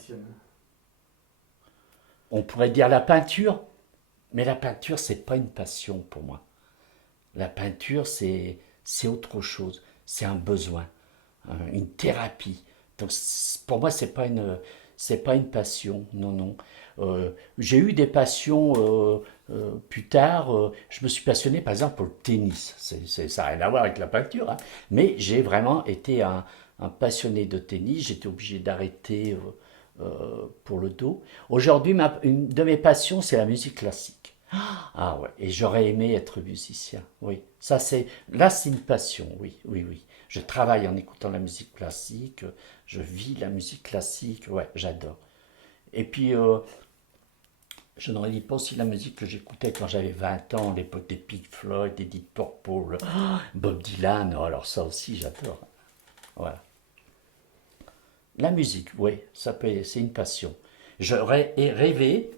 passionne? On pourrait dire la peinture, mais la peinture, c'est pas une passion pour moi. La peinture, c'est autre chose. C'est un besoin, une thérapie. Donc pour moi, c'est pas une passion. Non, non. J'ai eu des passions plus tard. Je me suis passionné, par exemple, pour le tennis. Ça n'a rien à voir avec la peinture, hein. Mais j'ai vraiment été un passionné de tennis. J'étais obligé d'arrêter pour le dos. Aujourd'hui, une de mes passions, c'est la musique classique. Ah ouais, et j'aurais aimé être musicien, oui. Là c'est une passion, oui, oui, oui. Je travaille en écoutant la musique classique, je vis la musique classique, ouais, j'adore. Et puis, je n'aurais dit pas aussi la musique que j'écoutais quand j'avais 20 ans, l'époque des Pink Floyd, des Deep Purple, Bob Dylan, oh, alors ça aussi j'adore. Voilà. La musique, oui, c'est une passion. J'aurais rêvé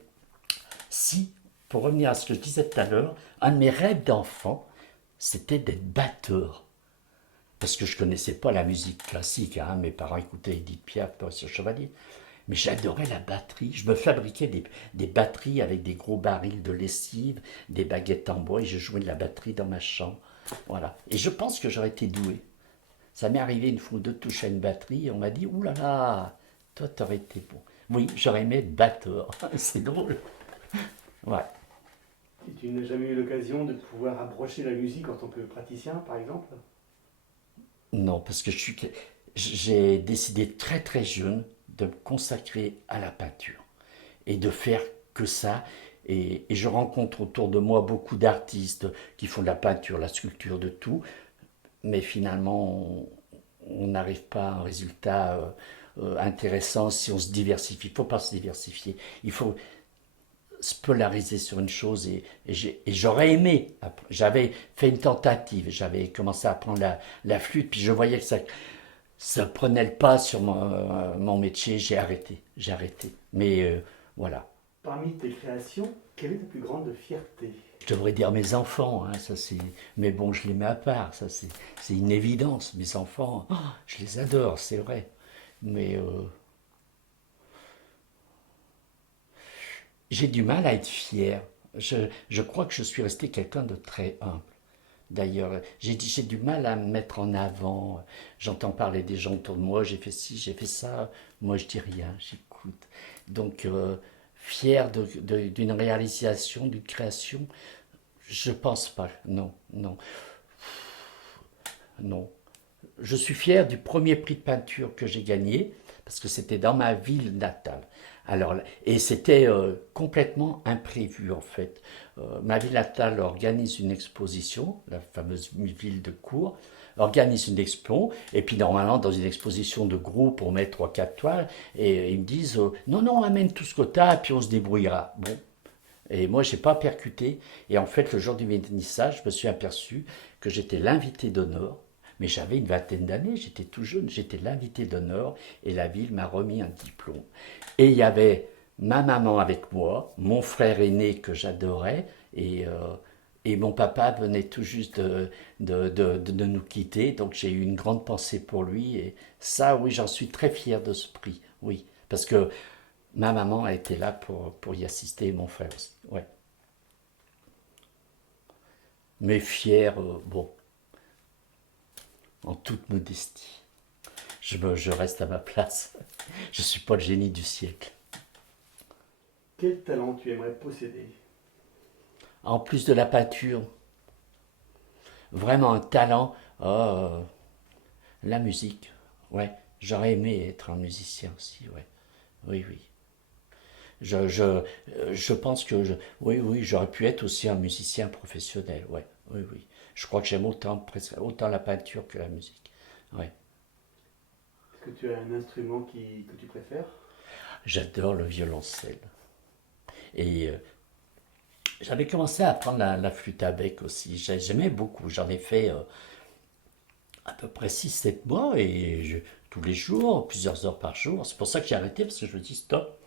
si, pour revenir à ce que je disais tout à l'heure, un de mes rêves d'enfant, c'était d'être batteur. Parce que je ne connaissais pas la musique classique, hein. Mes parents écoutaient Edith Piaf, Maurice Chevalier. Mais j'adorais la batterie. Je me fabriquais des batteries avec des gros barils de lessive, des baguettes en bois, et je jouais de la batterie dans ma chambre. Voilà. Et je pense que j'aurais été doué. Ça m'est arrivé une fois ou deux de toucher à une batterie, et on m'a dit, ouh là là, toi t'aurais été bon. Oui, j'aurais aimé être batteur. C'est drôle. Ouais. Et tu n'as jamais eu l'occasion de pouvoir approcher la musique en tant que praticien, par exemple? Non, parce que j'ai décidé très très jeune de me consacrer à la peinture et de faire que ça. Et je rencontre autour de moi beaucoup d'artistes qui font de la peinture, la sculpture, de tout, mais finalement on n'arrive pas à un résultat intéressant si on se diversifie. Il ne faut pas se diversifier. Il faut se polariser sur une chose et j'aurais aimé. J'avais fait une tentative, j'avais commencé à apprendre la flûte, puis je voyais que ça prenait le pas sur mon métier, j'ai arrêté. Mais voilà, Parmi tes créations, quelle est ta plus grande fierté? je devrais dire mes enfants, hein, ça c'est. Mais bon, je les mets à part, c'est une évidence. Mes enfants, oh, je les adore, c'est vrai. Mais j'ai du mal à être fier. Je crois que je suis resté quelqu'un de très humble. D'ailleurs, j'ai du mal à me mettre en avant. J'entends parler des gens autour de moi, j'ai fait ci, j'ai fait ça. Moi, je dis rien, j'écoute. Donc, fier d'une réalisation, d'une création, je pense pas. Non, non, non. Je suis fier du premier prix de peinture que j'ai gagné, parce que c'était dans ma ville natale. Alors, et c'était complètement imprévu en fait. Ma ville natale organise une exposition, la fameuse ville de Cours, organise une expo, et puis normalement dans une exposition de groupe, on met trois, quatre toiles, et ils me disent non, non, amène tout ce que tu as, et puis on se débrouillera. Bon, et moi, j'ai pas percuté. Et en fait, le jour du vernissage, je me suis aperçu que j'étais l'invité d'honneur. Mais j'avais une vingtaine d'années, j'étais tout jeune, j'étais l'invité d'honneur et la ville m'a remis un diplôme. Et il y avait ma maman avec moi, mon frère aîné que j'adorais et mon papa venait tout juste de nous quitter. Donc j'ai eu une grande pensée pour lui et ça, oui, j'en suis très fier de ce prix. Oui, parce que ma maman a été là pour y assister et mon frère aussi. Ouais. Mais fier, bon, en toute modestie. Je reste à ma place. Je ne suis pas le génie du siècle. Quel talent tu aimerais posséder? En plus de la peinture, vraiment un talent, la musique. Ouais, j'aurais aimé être un musicien aussi, ouais. Oui, oui. Je, je, je pense que, oui, oui, j'aurais pu être aussi un musicien professionnel, ouais. Oui, oui. Je crois que j'aime autant la peinture que la musique. Ouais. Est-ce que tu as un instrument que tu préfères? J'adore le violoncelle. Et j'avais commencé à apprendre la flûte à bec aussi. J'aimais beaucoup. J'en ai fait à peu près 6 7 mois et tous les jours, plusieurs heures par jour. C'est pour ça que j'ai arrêté parce que je me dis stop,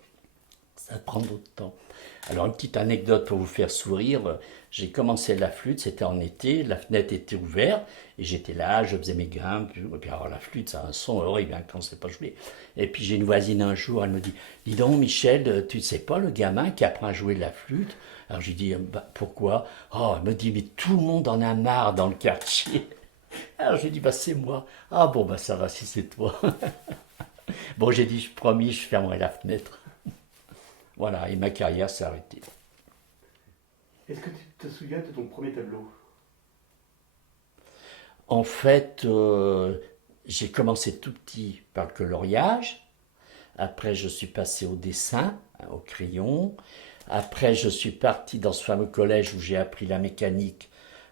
Ça prend d'autres temps. Alors, une petite anecdote pour vous faire sourire. J'ai commencé la flûte, c'était en été, la fenêtre était ouverte, et j'étais là, je faisais mes gammes. Et puis alors, la flûte, ça a un son horrible hein, quand on ne sait pas jouer. Et puis j'ai une voisine un jour, elle me dit, dis donc Michel, tu ne sais pas le gamin qui apprend à jouer de la flûte? Alors j'ai dit, bah, pourquoi? Oh, elle me dit, mais tout le monde en a marre dans le quartier. Alors j'ai dit, bah c'est moi. Ah bon, bah ça va si c'est toi. Bon, j'ai dit, promis, je fermerai la fenêtre. Voilà, et ma carrière s'est arrêtée. Est-ce que tu te souviens de ton premier tableau? En fait, j'ai commencé tout petit par le coloriage. Après, je suis passé au dessin, hein, au crayon. Après, je suis parti dans ce fameux collège où j'ai appris la mécanique.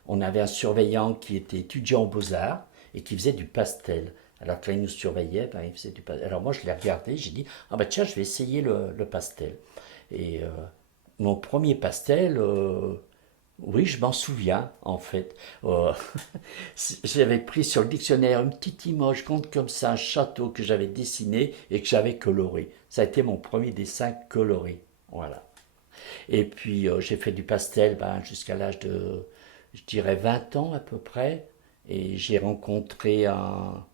On avait un surveillant qui était étudiant aux beaux-arts et qui faisait du pastel. Alors quand il nous surveillait, ben, il faisait du pastel. Alors moi, je l'ai regardé, j'ai dit, ah ben tiens, je vais essayer le pastel. Et mon premier pastel, oui, je m'en souviens, en fait. Euh, J'avais pris sur le dictionnaire une petite image, compte comme ça, un château que j'avais dessiné et que j'avais coloré. Ça a été mon premier dessin coloré. Voilà. Et puis, j'ai fait du pastel ben, jusqu'à l'âge de, je dirais, 20 ans à peu près. Et j'ai rencontré un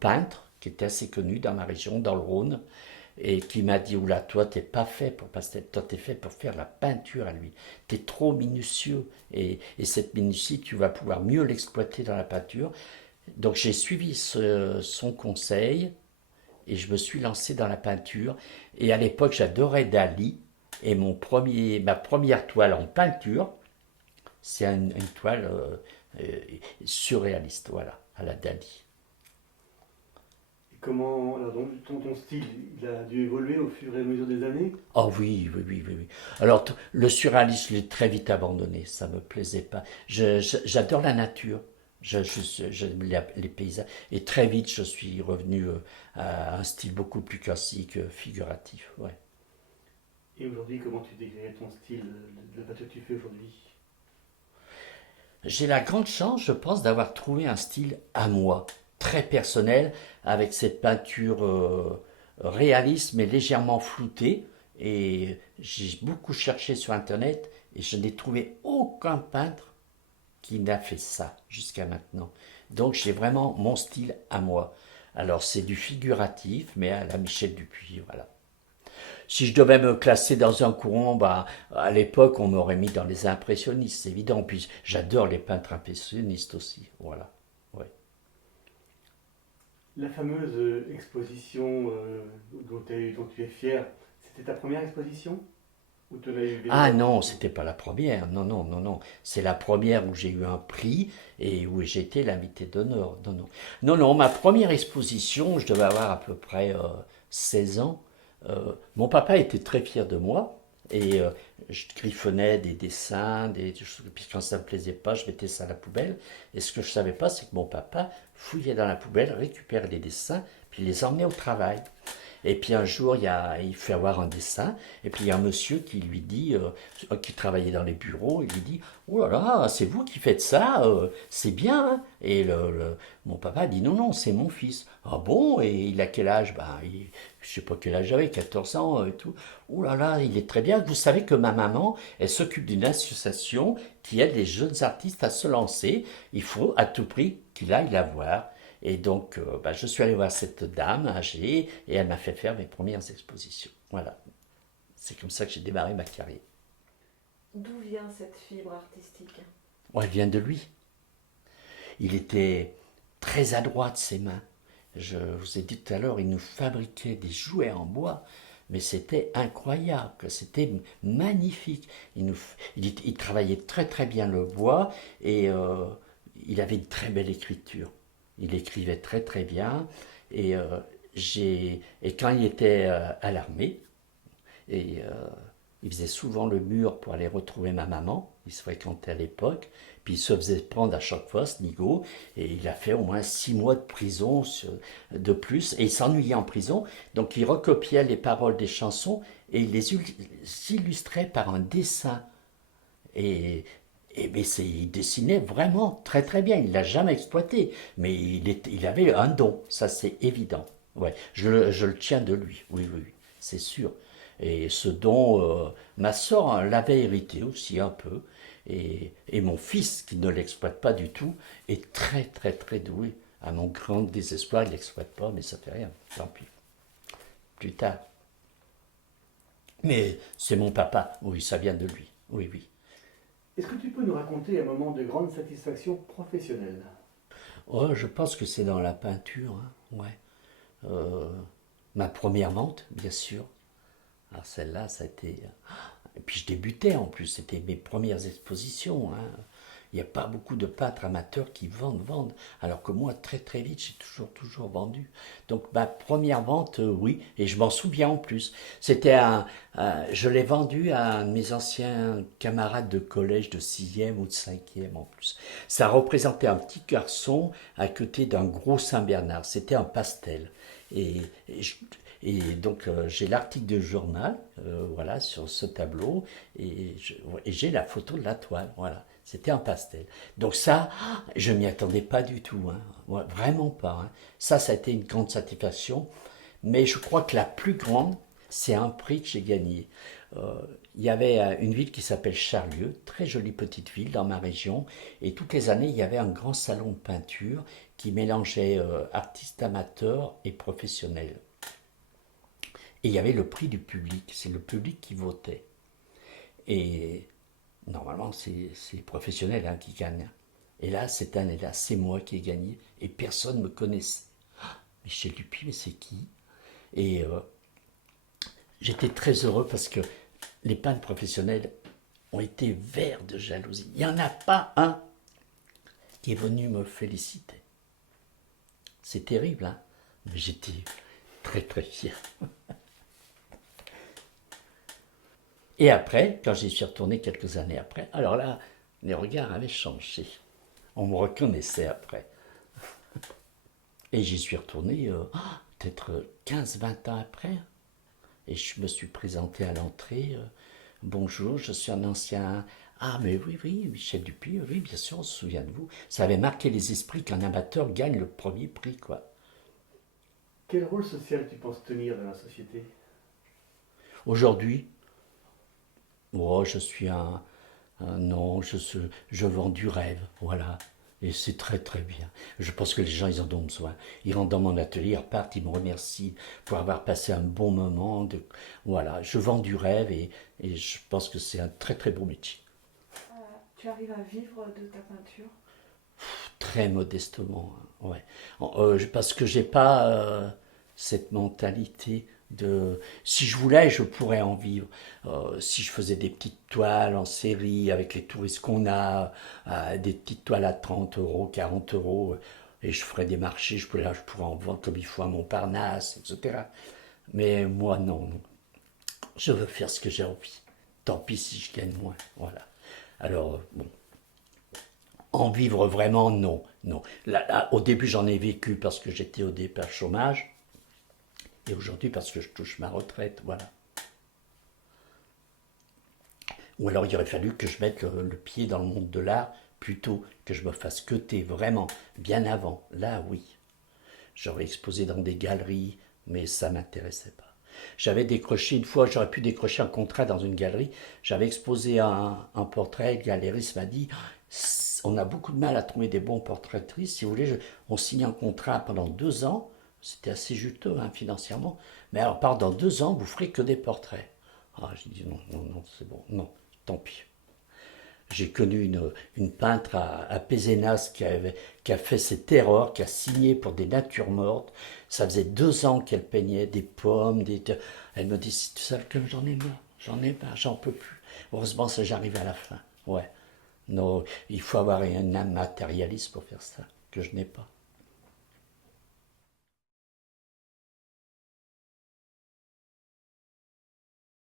peintre qui était assez connu dans ma région, dans le Rhône, et qui m'a dit, oula, toi, t'es pas fait pour pastel, toi, t'es fait pour faire la peinture à lui. T'es trop minutieux, et cette minutie, tu vas pouvoir mieux l'exploiter dans la peinture. Donc j'ai suivi son conseil, et je me suis lancé dans la peinture. Et à l'époque, j'adorais Dali, et ma première toile en peinture, c'est une toile surréaliste, voilà, à la Dali. Et comment, alors, donc, ton style, il a dû évoluer au fur et à mesure des années? Oh oui, oui, oui, oui, oui. Alors, le surréalisme, je l'ai très vite abandonné, ça me plaisait pas. J'adore la nature, j'aime les paysages, et très vite, je suis revenu à un style beaucoup plus classique, figuratif, ouais. Et aujourd'hui, comment tu décrirais ton style, de la peinture que tu fais aujourd'hui? J'ai la grande chance, je pense, d'avoir trouvé un style à moi, très personnel, avec cette peinture réaliste mais légèrement floutée. Et j'ai beaucoup cherché sur Internet et je n'ai trouvé aucun peintre qui n'a fait ça jusqu'à maintenant. Donc j'ai vraiment mon style à moi. Alors c'est du figuratif, mais à la Michel Dupuis, voilà. Si je devais me classer dans un courant, bah, à l'époque, on m'aurait mis dans les impressionnistes, c'est évident. Puis j'adore les peintres impressionnistes aussi. Voilà. Ouais. La fameuse exposition dont tu es fier, c'était ta première exposition? Ou tu en as eu déjà Ah d'autres? non, c'était pas la première. Non, non, non, non. C'est la première où j'ai eu un prix et où j'étais l'invité d'honneur. Non, non. Non, non, ma première exposition, je devais avoir à peu près 16 ans. Mon papa était très fier de moi et je griffonnais des dessins, puis quand ça me plaisait pas, je mettais ça à la poubelle. Et ce que je savais pas, c'est que mon papa fouillait dans la poubelle, récupérait les dessins, puis les emmenait au travail. Et puis un jour, il fait avoir un dessin, et puis il y a un monsieur qui lui dit, qui travaillait dans les bureaux, il lui dit, oh là là, c'est vous qui faites ça, c'est bien, hein. Et mon papa dit, non, non, c'est mon fils. Ah bon, et il a quel âge? Ben, je sais pas quel âge j'avais, 14 ans et tout. Oh là là, il est très bien. Vous savez que ma maman, elle s'occupe d'une association qui aide les jeunes artistes à se lancer. Il faut à tout prix qu'il aille la voir. Et donc, bah, je suis allé voir cette dame âgée et elle m'a fait faire mes premières expositions. Voilà. C'est comme ça que j'ai démarré ma carrière. D'où vient cette fibre artistique? Bon, elle vient de lui. Il était très adroit de ses mains. Je vous ai dit tout à l'heure, il nous fabriquait des jouets en bois, mais c'était incroyable, c'était magnifique. Il travaillait très très bien le bois et il avait une très belle écriture. Il écrivait très très bien et, et quand il était à l'armée, et il faisait souvent le mur pour aller retrouver ma maman. Il se fréquentait à l'époque. Puis il se faisait prendre à chaque fois, ce nigo. Et il a fait au moins 6 mois de prison de plus. Et il s'ennuyait en prison. Donc il recopiait les paroles des chansons et il les illustrait par un dessin. Et, il dessinait vraiment très très bien. Il ne l'a jamais exploité. Mais il avait un don. Ça, c'est évident. Ouais, je le tiens de lui. Oui, oui, oui, c'est sûr. Et ce don, ma sœur l'avait hérité aussi un peu. Et mon fils, qui ne l'exploite pas du tout, est très très très doué. À mon grand désespoir, il ne l'exploite pas, mais ça fait rien, tant pis. Plus tard. Mais c'est mon papa, oui, ça vient de lui, oui, oui. Est-ce que tu peux nous raconter un moment de grande satisfaction professionnelle? Oh, je pense que c'est dans la peinture, hein, ouais. Euh, Ma première vente, bien sûr. Alors celle-là, ça a été... Et puis je débutais en plus, c'était mes premières expositions, hein. Il n'y a pas beaucoup de peintres amateurs qui vendent. Alors que moi, très très vite, j'ai toujours vendu. Donc ma première vente, oui, et je m'en souviens en plus. Je l'ai vendu à un de mes anciens camarades de collège de sixième ou de cinquième en plus. Ça représentait un petit garçon à côté d'un gros Saint-Bernard. C'était un pastel. Et, et je- et donc j'ai l'article de journal, voilà, sur ce tableau, et j'ai la photo de la toile, voilà. C'était un pastel. Donc ça, je m'y attendais pas du tout, hein. Ouais, vraiment pas, hein. Ça a été une grande satisfaction. Mais je crois que la plus grande, c'est un prix que j'ai gagné. Euh, il y avait une ville qui s'appelle Charlieu, très jolie petite ville dans ma région, et toutes les années, il y avait un grand salon de peinture qui mélangeait artistes amateurs et professionnels. Et il y avait le prix du public, c'est le public qui votait. Et normalement, c'est les professionnels, hein, qui gagnent. Et là, cette année-là, c'est moi qui ai gagné et personne ne me connaissait. Michel Dupuis, mais c'est qui? Et j'étais très heureux parce que les peintres professionnels ont été verts de jalousie. Il n'y en a pas un qui est venu me féliciter. C'est terrible, hein? Mais j'étais très très fier. Et après, quand j'y suis retourné quelques années après, alors là, les regards avaient changé. On me reconnaissait après. Et j'y suis retourné peut-être 15-20 ans après. Et je me suis présenté à l'entrée. Bonjour, je suis un ancien... Ah, mais oui, oui, Michel Dupuis, oui, bien sûr, on se souvient de vous. Ça avait marqué les esprits qu'un amateur gagne le premier prix, quoi. Quel rôle social tu penses tenir dans la société? Aujourd'hui, moi, je suis non, je vends du rêve, voilà. Et c'est très très bien. Je pense que les gens, ils en ont besoin. Ils rentrent dans mon atelier, ils repartent, ils me remercient pour avoir passé un bon moment. Voilà, je vends du rêve et je pense que c'est un très très beau métier. Tu arrives à vivre de ta peinture? Très modestement, hein, ouais. Parce que j'ai pas cette mentalité de... Si je voulais, je pourrais en vivre. Si je faisais des petites toiles en série avec les touristes qu'on a, des petites toiles à 30 euros, 40 euros, et je ferais des marchés, je pourrais en vendre comme il faut à Montparnasse, etc. Mais moi, non, non. Je veux faire ce que j'ai envie. Tant pis si je gagne moins, voilà. Alors, bon, en vivre vraiment, non, non. Là, au début, j'en ai vécu parce que j'étais au départ chômage, et aujourd'hui parce que je touche ma retraite, voilà. Ou alors il aurait fallu que je mette le pied dans le monde de l'art, plutôt que je me fasse queuter vraiment bien avant. Là, oui. J'aurais exposé dans des galeries, mais ça m'intéressait pas. J'avais décroché, une fois, j'aurais pu décrocher un contrat dans une galerie. J'avais exposé un portrait, le galeriste m'a dit, on a beaucoup de mal à trouver des bons portraitristes. Si vous voulez, on signe un contrat pendant 2 ans. C'était assez juteux, hein, financièrement. Mais alors, pendant 2 ans, vous ferez que des portraits. Ah, j'ai dit non, non, non, c'est bon, non, tant pis. J'ai connu une peintre à Pézenas qui a fait ses terreurs, qui a signé pour des natures mortes. Ça faisait 2 ans qu'elle peignait des pommes. Elle me dit, si tu savais que j'en ai marre, j'en peux plus. Heureusement, ça j'arrive à la fin. Ouais. Non, il faut avoir un âme matérialiste pour faire ça, que je n'ai pas.